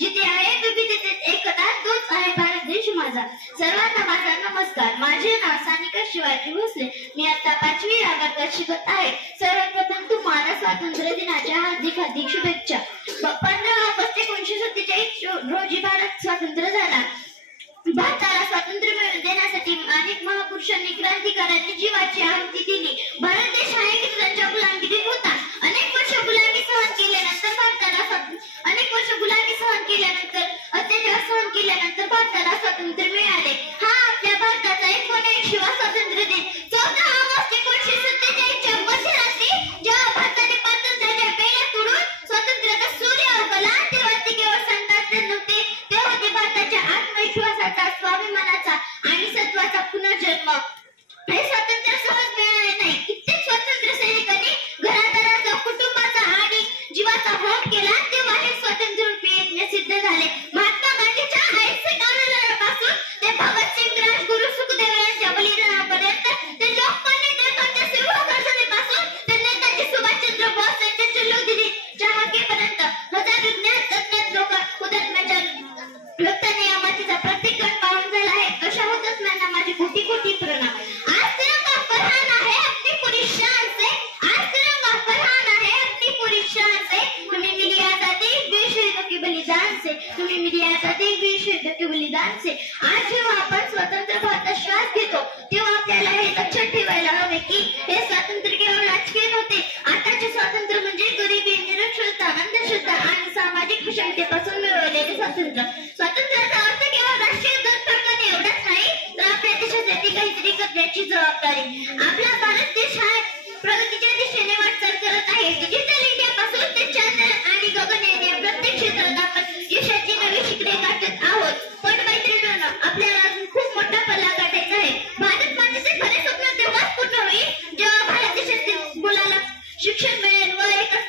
जिथे आहे विविधतेत एकता, तोच आहे भारत देश माझा. सर्वांना माझा नमस्कार. माझे नाव सानिका शिवाजी भोसले. मी आता 5वी वर्गात शिकत आहे. सर्वप्रथम तुम्हाला स्वातंत्र्य दिनाच्या हार्दिक हार्दिक शुभेच्छा. 15 ऑगस्ट 1947 रोजी भारत स्वतंत्र झाला. भारताला स्वातंत्र्य मिळवून देण्यासाठी अनेक महापुरुषांनी, क्रांतिकारकांनी जीवाची आहुती दिली. भारत देश हा इंग्रजांच्या गुलामीत होता. अनेक वर्ष गुलामी सहन केल्यानंतर अत्याचार सहन केल्यानंतर भारताला स्वातंत्र्य मिळाले. हा आपल्या भारताचा 79वा स्वातंत्र्य दिन. 14 ऑगस्ट 1947 च्या मध्यरात्री जेव्हा भारताने स्वातंत्र्याच्या पेढ्या तोडून स्वातंत्र्याचा सूर्य उगवला, तेव्हा ते केवळ संताप नव्हते, ते होते भारताच्या आत्मविश्वासाचा, स्वाभिमानाचा आणि सत्वाचा पुनर्जन्म. हे स्वातंत्र्य सहज मिळाले नाही. कित्येक स्वातंत्र्य सैनिकांनी घरादाराचा, कुटुंबाचा आणि जीवाचा होम केला, तेव्हा हे स्वातंत्र्य यज्ञ सिद्ध झाले. महात्मा गांधीच्या अहिंसक आंदोलनापासून ते भगतसिंग, राजगुरू, सुखदेव यांच्या बलिदानापर्यंत, ते लोकमान्य टिळकांच्या सेवाभाषणापासून ते नेताजी सुभाषचंद्र बोस यांच्या जल्लोषदिनीच्या हाकेपर्यंत हजारो ज्ञात लोक हुतात्म्याच्या रक्ताने या मातीचा प्रत्येक कण पावन झाला आहे. अशा हुतात्म्यांना माझे कोटी कोटी प्रणाम. आज तिरंगा फरहान है अपनी पूरी शान से, आज तिरंगा फरहान है अपनी पूरी शान से, हमें मिली आजादी वीर शहीदों के बलिदान से, हमें मिली आजादी वीर शहीदों के बलिदान से. आज जेव्हा आपण स्वतंत्र भारतात श्वास घेतो, तेव्हा आपल्याला हे लक्षात ठेवायला हवे की हे स्वातंत्र्य केवळ राजकीय नव्हते. आताचे स्वातंत्र्य म्हणजे गरिबी, निरक्षरता, अंधश्रद्धा आणि सामाजिक विषमतेपासून मिळवलेले स्वातंत्र्य. स्वातंत्र्याचा अर्थ केवळ राष्ट्रीय दत्तकाने एवढाच नाही, तर आपल्या देशासाठी काहीतरी करण्याची जबाबदारी. आपला भारत देश हा प्रगतीच्या दिशेने वाटचाल करत आहे. डिजिटल इंडिया पासून ते चंद्र आणि गगनयान या प्रत्येक क्षेत्रात आपण यशाची नवी शिखरे गाठत आहोत. पण मैत्रिणींनो, आपल्याला अजून खूप मोठा पल्ला गाठायचा आहे. भारत मातेचे खरे स्वप्न तेव्हाच पूर्ण होईल जेव्हा भारत देशातील मुलाला शिक्षण मिळेल व एका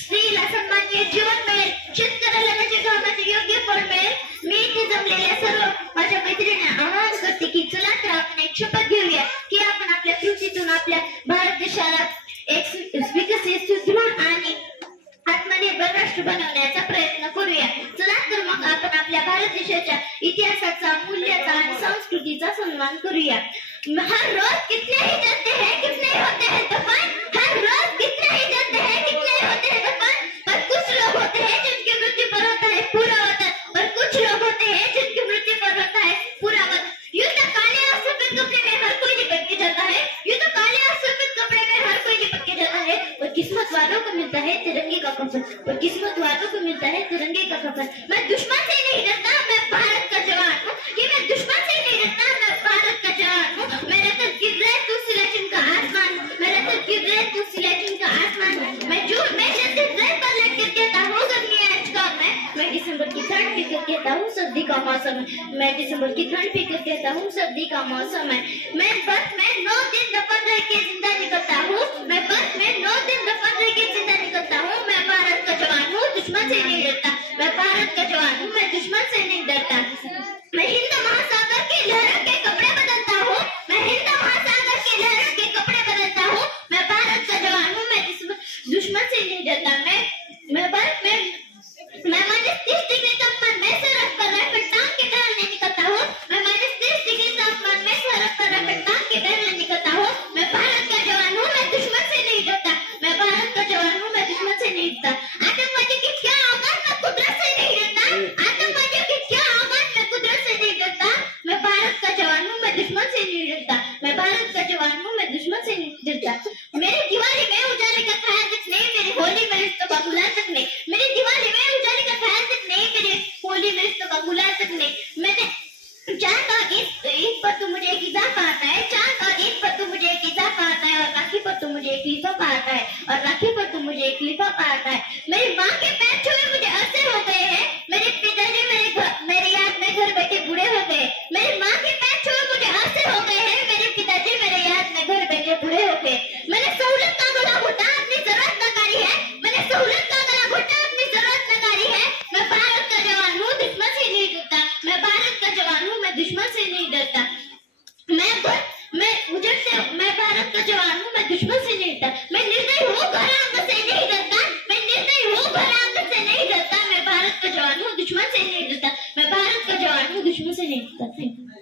स्त्रीला सन्माननीय जीवन मिळेल, शेतकऱ्याला त्याच्या कामाचे योग्य फळ मिळेल. मी इथे जमलेल्या सर्व माझ्या मैत्रिणींना आवाहन करते की चला तर आपण एक शपथ घेऊया की आपण आपल्या कृतीतून आपल्या भारत देशाला एक विकसित, सुदृढ आणि आत्मनिर्भर राष्ट्र बनवण्याचा प्रयत्न करूया. चला तर मग आपण आपल्या भारत देशाच्या इतिहासाचा, मूल्याचा आणि संस्कृतीचा सन्मान करूया. हर रोज कितने ही जलते हैं, कितने होते हैं दफन, हर रोज कितने ही जलते हैं, कितने होते हैं दफन, पर कुछ लोग होते हैं जिनकी मृत्यु पर होता है पूरा वतन, पर कुछ लोग होते हैं जिनकी मृत्यु पर होता है पूरा वतन. यूं तो काले और सफेद कपड़े में हर कोई लिपट के जाता है, यूं तो काले और सफेद कपड़े में हर कोई लिपट के जाता है, और किस्मत वालों को मिलता है तिरंगे का कफन, और किस्मत वालों को मिलता है तिरंगे का कफन. मैं दुश्मन से नहीं डरता, मैं भारत का जवान हूँ. कि मैं दुश्मन से नहीं डरता, मैं भारत का जवान हूँ. मेरे दिल की रेत तू सिलेक्शन का आसमान, मेरे दिल की रेत तू सिलेक्शन का आसमान. मैं जल्दी रेत पर लग कर कहता हूँ गर्मी आज का मैं दिसंबर की ठंड पी कर कहता हूँ सर्दी का मौसम है, मैं दिसंबर की ठंड पी कर कहता हूँ सर्दी का मौसम है. मैं बस में 9 दिन दफन रह के जिंदा निकलता हूँ, मैं बस में 9 दिन दफन रह के जिंदा निकलता हूँ. मैं भारत का जवान हूँ, दुश्मन से नहीं डरता, मैं भारत का जवान हूँ, मैं दुश्मन से नहीं डरता. मैं हिंद महासागर की लहरों के कपड़े बदलता हूँ, मैं हिंद महासागर की लहरों के कपड़े बदलता हूँ. मैं भारत का जवान हूँ, मैं दुश्मन से नहीं डरता. मैं -30 डिग्री तापमान में सड़क पर राइफल टांग के टहलने निकलता हूँ. मैं -30 डिग्री तापमान में सड़क पर राइफल टांग के टहलने निकलता हूँ. मैं भारत का जवान हूँ, मैं दुश्मन से नहीं डरता, मैं भारत का जवान हूँ, मैं दुश्मन से नहीं डरता. आतंकवादी की क्या औकात, मैं कुदरत से नहीं डरता, आतंकवादियों की क्या औकात, मैं कुदरत से नहीं डरता. मैं भारत का जवान हूँ, मैं दुश्मन से नहीं डरता, मैं भारत का जवान हूँ, मैं दुश्मन से नहीं डरता. मेरी दिवाली में उजाले का ख्याल रखने, मेरी होली में रिश्तों का गुलाल रखने, मेरी दिवाली में उजाले का ख्याल रखने, मेरी होली में रिश्तों का गुलाल रखने. मैंने चांद और ईद पर तो मुझे एक इजाफा आता है, चांद और ईद पर तो मुझे एक इजाफा आता है, और राखी पर तो मुझे एक लिफाफा आता है, और राखी पर तो मुझे एक लिफाफा आता है. मेरी माँ के पैर छुए मुझे अरसे हो गए हैं, मेरे पिताजी मेरी याद में घर बैठे बूढ़े हो गए. मेरी माँ के पैर छुए मुझे अरसे हो गए हैं, मेरे पिताजी मेरे याद में घर बैठे बूढ़े हो गए. मैंने सहूलत का गला घोटा, अपनी जरूरत नकारी है, मैंने सहूलत का गला घोटा, अपनी जरूरत नकारी है. मैं भारत का जवान हूँ, दुश्मन से नहीं डरता, मैं भारत का जवान हूँ, मैं दुश्मन से नहीं डरता. मैं भारत का जवान हूँ, मैं दुश्मन से नहीं डरता. मैं निर्दयी हूँ, घरांग से नहीं डरता, मैं दुश्मन से नहीं डरता, मैं भारत का जवान हूँ, दुश्मन से नहीं डरता।